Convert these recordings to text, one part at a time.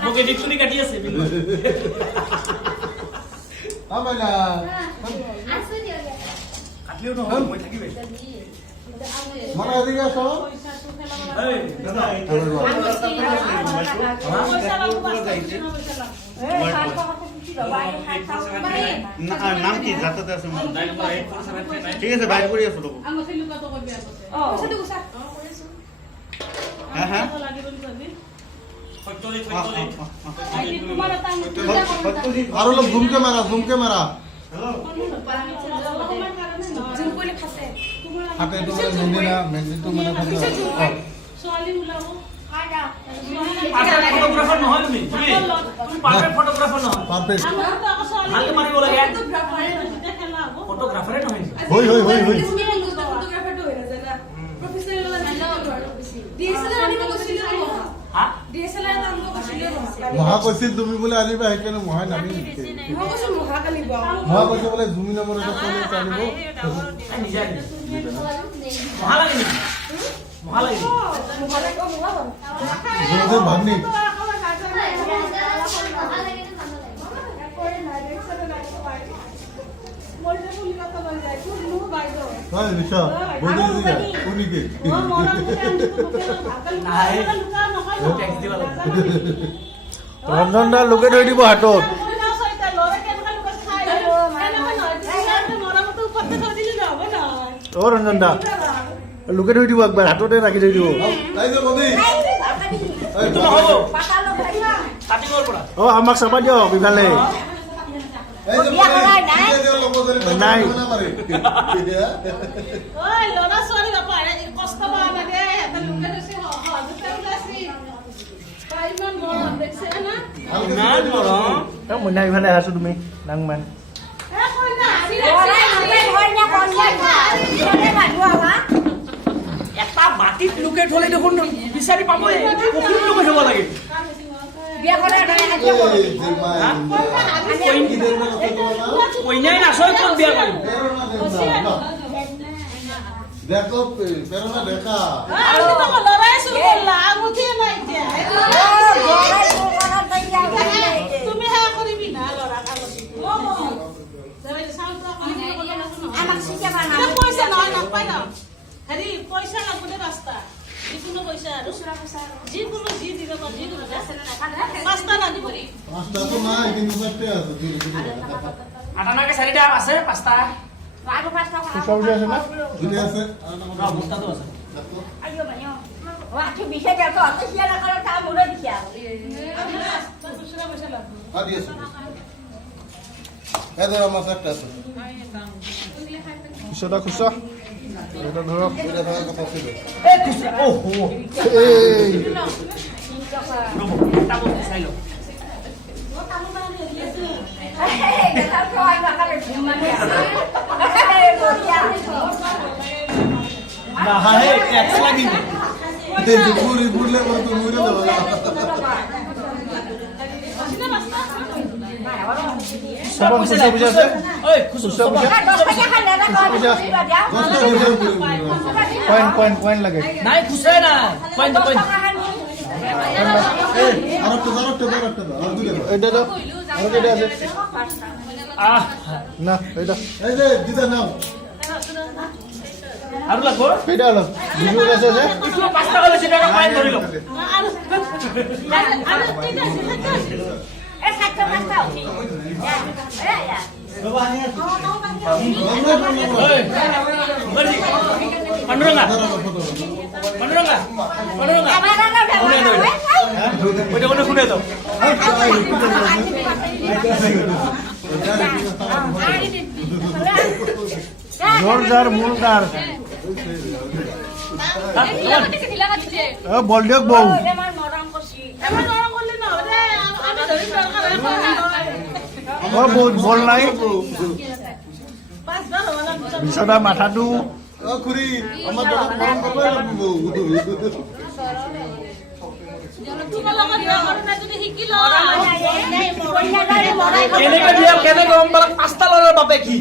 Oke, di sini kadia sih. Apa lah? Katliu no, mau lagi be. Mana dia so? Hei, dadah. নাম কি যাতে আছে ঠিক আছে বাইরে করে আছো হ্যাঁ হ্যাঁ আর লোক ঘুমকে মারা হাতে তোমার মেহেন্দি তো মানে ফটোগ্রাফার নহয় তুমি পারফেক্ট ফটোগ্রাফার নহয় পারফেক্ট ভাল মারিব লাগে ফটোগ্রাফারে নহয় হই ফটোগ্রাফারটো হৈ আছে না প্রফেশনাল ডিএসএলআর আনিব কৈছিল হা ডিএসএলআর আনিব কৈছিল মহা কৈছিল তুমি বোলে আনিবা সেইকাৰণে মহা নামি মই কৈছো মহাকালি মহা কৈছে বোলে জুমি নম্বৰ এটা ফোন আনিব নিজে মহা লাগে নেকি মহা লাগে জোরে ভাবনি হয় নিশা বলি দিগা কোনিকে নাই ট্যাক্স দিবা লাগে ৰঞ্জন দা লোকে ধৰি দিব হাতত অ ৰঞ্জন দা লোকে ধৰি দিব একবাৰ হাততে ৰাখি থৈ দিব এইটো নহব কাটিঙৰ পৰা অ আমাক চাবা দিয়ক ইফালে নাই মইনা ইফালে আছো তুমি নাংমান এটা বাটিত লোকে থলে দেখোন বিচাৰি পাবই বহুত লোকে থব লাগে কইনাই নাচয় ক'ত বিয়া কৰিম দেখো পেৰোনা দেখা তুমি হা কৰিবি না লৰা পইচা নহয় নাপাই ন হেৰি পইচা লাগবে ৰাস্তা যিকোনো পইচা আৰু যিকোনো যি দিব পাঁচটা লাগিব পাঁচটা তো নাই কিন্তু চাৰটে আছে আটানাকে চাৰিটা আছে পাঁচটা সবজি আছে না দুটো আছে মুক্তাটো আছে আদি আছে এদের আমার চারটে আছে খুশাটা খুশা এটা ধরো এটা ধরো কথা ছিল এই খুচরা ওহো এই এটা বলতে চাইলো না হে ট্যাক্স লাগিব এই পুরি বুড়লে বড় তো মুরে দাও সব খুশা বুঝা আছে ওই খুচরা খুশা বুঝা পয়েন্ট লাগে নাই খুচরা না পয়েন্ট এই আরেকটা আর দুটো এটা দাও আর কেটে আছে আহ না এটা এই যে দিদা নাও আৰু লাগব এটা হলো বিজু আছে যে ইটো 5 টাকা লৈছে টাকা পয়েন্ট ধৰিলো Panduranga. Udah kuda tuh. जोरदार मूलदार বল দিয়ক বউ বল নাই বিচনা মাথাটো অ খুৰী আমাৰ দৰক মৰম কৰিবই লাগিব কেনেকে দিয়া কেনেকে গম পালা পাঁচটা ল'ৰাৰ বাপে কি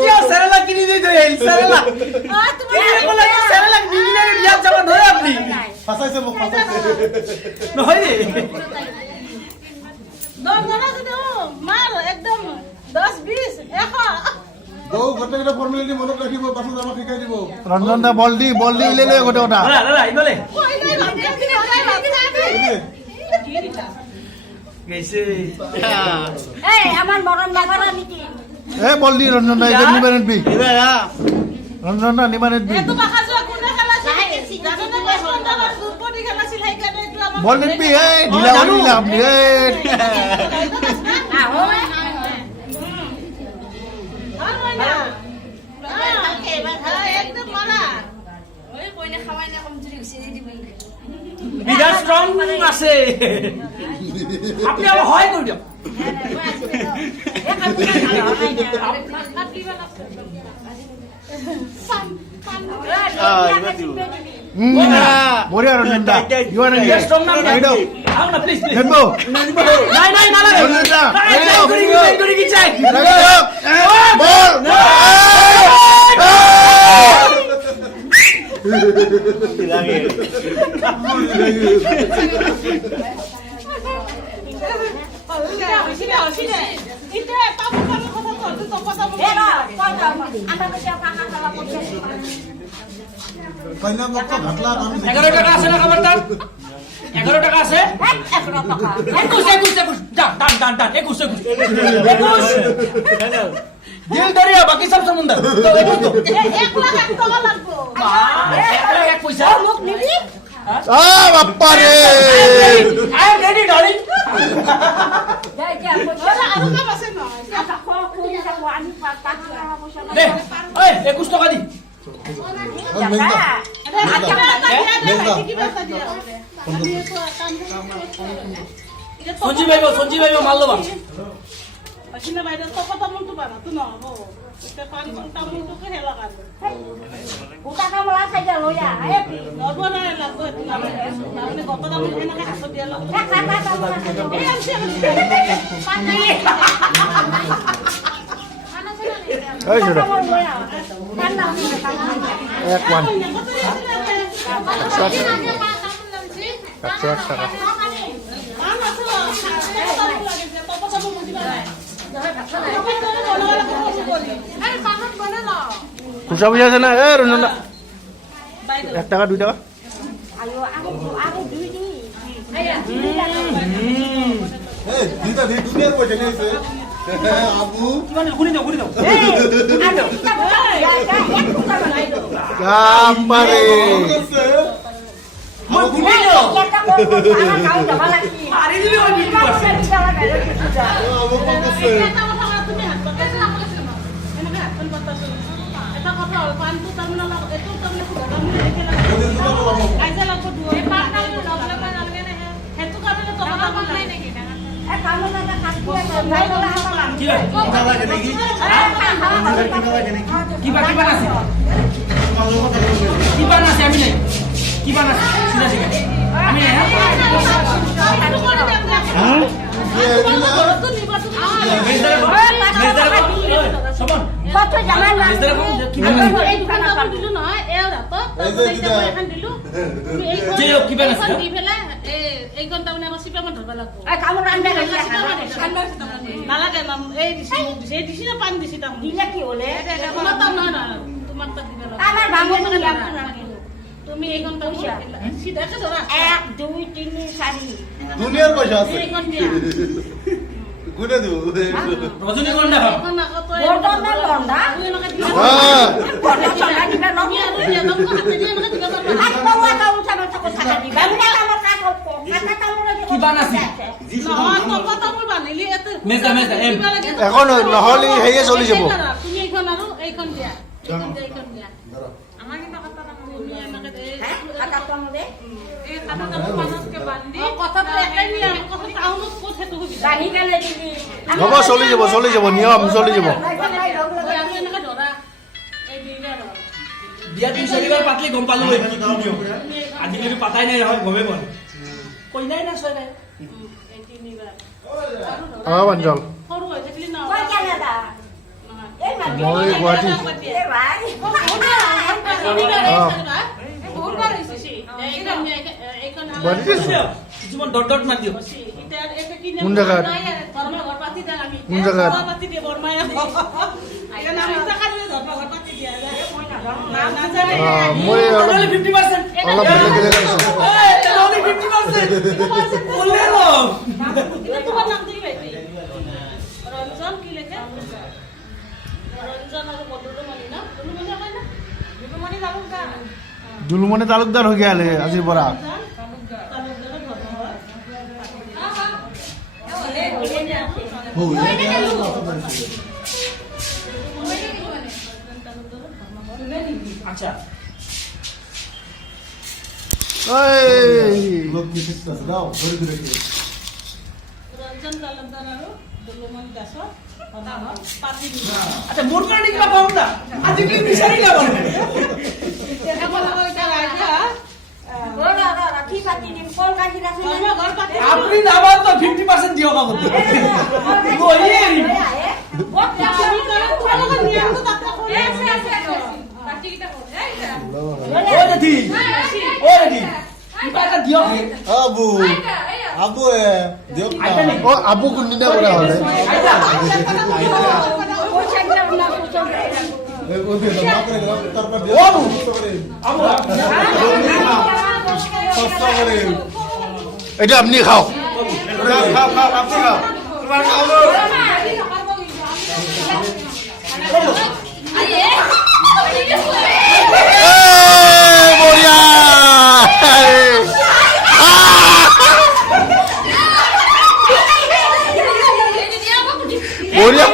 কিয় চেৰেলা কিনি দি থৈ আহিল চেৰেলা চেৰেলা নিকিনে বিয়াত যাব ধৰে আপুনি ফাঁচাইছে মোক ফাঁচাইছে নহয় নে একদম 10-20 দৌ গোটেইকেইটা ফৰ্মেলিটি মনত ৰাখিব পাছত আমাক শিকাই দিব ৰঞ্জন দা বল দি উলিয়াই লৈ গোটেই কথা দাদা আহিবলে গৈছে আমার মরণ ব্যাপার নাকি এ বল দি ৰঞ্জন দা এটা নিবা নেবি ৰঞ্জন দা নিবা নেবি বল নেবি এ ঢিলা কৰিলা আপনি এ বিৰাট ষ্ট্ৰং আছে আপনি অলপ সহায় কৰি দিয়ক বঢ়িয়া ৰঞ্জন দা ইউ আৰ বিৰাট ষ্ট্ৰং না এইটো আও না প্লিজ নেব নাই নাই নালাগে ৰঞ্জন দা কৰি কি চাই বল কন্যা পক্ষ ঘাটলা আমি 11 টাকা আছে না খাবার দাম 11 টাকা আছে 21 দান 21 দিল দরিয়া বাকি সব সমুদ্র তো এই তো 1 লাখ টাকা লাগবে 1 লাখ পয়সা মুখ নিবি আ বাপ্পা রে আই এম রেডি ডার্লিং আৰু কাম আছে ন দে ওই 21 টাকা দি সঞ্জীব ভাই মাল লবা অসীমে বাইরে তো কথা বলতে পারো তুই না হবো এটা পানি তামুল তোকে হেলা কাজ উটা কামলা সাইডে লইয়া নব না লাগবে আপনি গত দাম এখানে হাত দিয়া লাগবে এই আছে পানি এই ছোড়া এক ওয়ান খুচরা বুঝা আছে না এ রঞ্জন দা 1 টাকা 2 টাকা আয়ো আগে দুই দি এই দিদা দি দুনিয়ার পয়সা নিয়েছে আবু মানে গুনি দাও গাম্বারে মই গুনি দাও আরে দিবি ওই আবু কমছে এটা কথা তুমি হাত পাকাইছ না এনেকে হাত পাতাছ এটা কথা হল পানটো তামনা লাগ এটো তামনা খুদাম দেখে লাগ আইজা লাগ দুই পাটা লাগলে নালগে না হেতু কারণে তো কথা বল নাই নাকি না এ কামনা না কাটু নাই বলা হালা কি ভাই কথা লাগে নাকি কি বান আছে কি বান আছে আমি নাই কি বান আছে সিধা আমি নাই হ্যাঁ কত জানা না কি বান আছে এই দোকান দিলু নহয় এও রাত এখন দিলু তুমি এই যে কি বান আছে দি ফেলা এই ঘন্টা মানে আমার সিপা ধরবা লাগবো এ কামনা আনবে নালাগে নাম এই দিছি না পানি দিছি তাম দিলে কি হলে তোমার তাম না তোমার তাম দিবে আমার বামন দিলাম তুমি এই ঘন্টা সিধা কে ধরা 1 2 3 4 দুনিয়ার পয়সা আছে এই ঘন্টা গুনে দেব রজনীগন্ধা খাও এখন না কত বর্তমান লন্ডা তুই আমাকে দিবা হ্যাঁ বর্তমান লন্ডা দিবা ন আমি আর দিয়া দাম হাতে দিয়ে আমাকে দিবা আজ বাবা কাউ চাবা চাকো টাকা দিবা আমি কাম কাকো কাকা কামরা কি বান আছে নহয় তো কথা বল বানিলি এতে মেজা এম এখন নহলি হেয়ে চলি যাব তুমি এইখন আৰু এইখন দিয়া এইখন দিয়া আমার কিন্তু কথা না তুমি আমাকে দে কাকা কাম দে এই কথা তো মানুষকে বান্ধি কথা তো একটাই নিয়ম কথা টাউনত কত সেইটো সুবিধা জানি পেলাই দিলি হ'ব চলি যাব নিয়ম চলি যাব আমি এনেকৈ ধৰা এই দিলে ধৰা বিয়া 3-4বাৰ পাতলি গম পালো আজিকালি পাতাই নাই নহয় গমে পোৱা কৈ নাই না ছয় নাই এই তিনিবাৰ অঞ্চল সৰু হৈ থাকিলে কই নহয় কেনেদা এই মাটি মই গুৱাহাটী এ ভাই বহুতবাৰ হৈছে এইখন গুৱাহাটীতে আছো। কিছুমান ডট মাতি দিওঁ কোন জেগাত? ধৰ্মঘৰ পাতি দিওঁ আমি কোন জেগাত? পাতি দিয়ে বৰমাই আমি ধৰ্মঘৰ পাতি দিয়া যায় মই নাজানো মই অলপ 50% অলপ বেলেগ আছো only 50% বলে ৰ তোমাৰ নামটো কি ভাইটি ৰঞ্জন কি লেখে ৰঞ্জন আৰু মধুমণি ন মধুমণি হয় না মধুমণি জালুকদাৰ দুলুমণি তালুকদাৰ হৈ গেলে আজিৰ পৰা তালুকদাৰৰ ধৰ্মঘৰ আচ্ছা লোক কি শিখতে আছে দাও ধৰে ধৰে ৰঞ্জন তালুকদাৰ আৰু দুলুমণি দাসৰ ধৰ্মঘৰ পাতি দিলে আচ্ছা মোৰ কাৰণে কিবা পাম না আজিকালি বিচাৰি যাব কি পাতি দিম কল কাটি ৰাখি ধৰ্মঘৰ পাতি আপনি নামাৰ তো 50% দিও পাব মই এৰি তোমালোকৰ নিয়মটো তাতে কৰি ও দেদি কিবা এটা দিও আবু আবু দিয়ক না অ আবু কোনদিনা কৰা হলে পয়সা দিলাম না পয়সা এই ওই না করে দাও তারপর দিও আবু আবু সস্তা করে এটা আপনি খাও খাও আপনি খাও তোমার খাও বঢ়িয়া বঢ়িয়া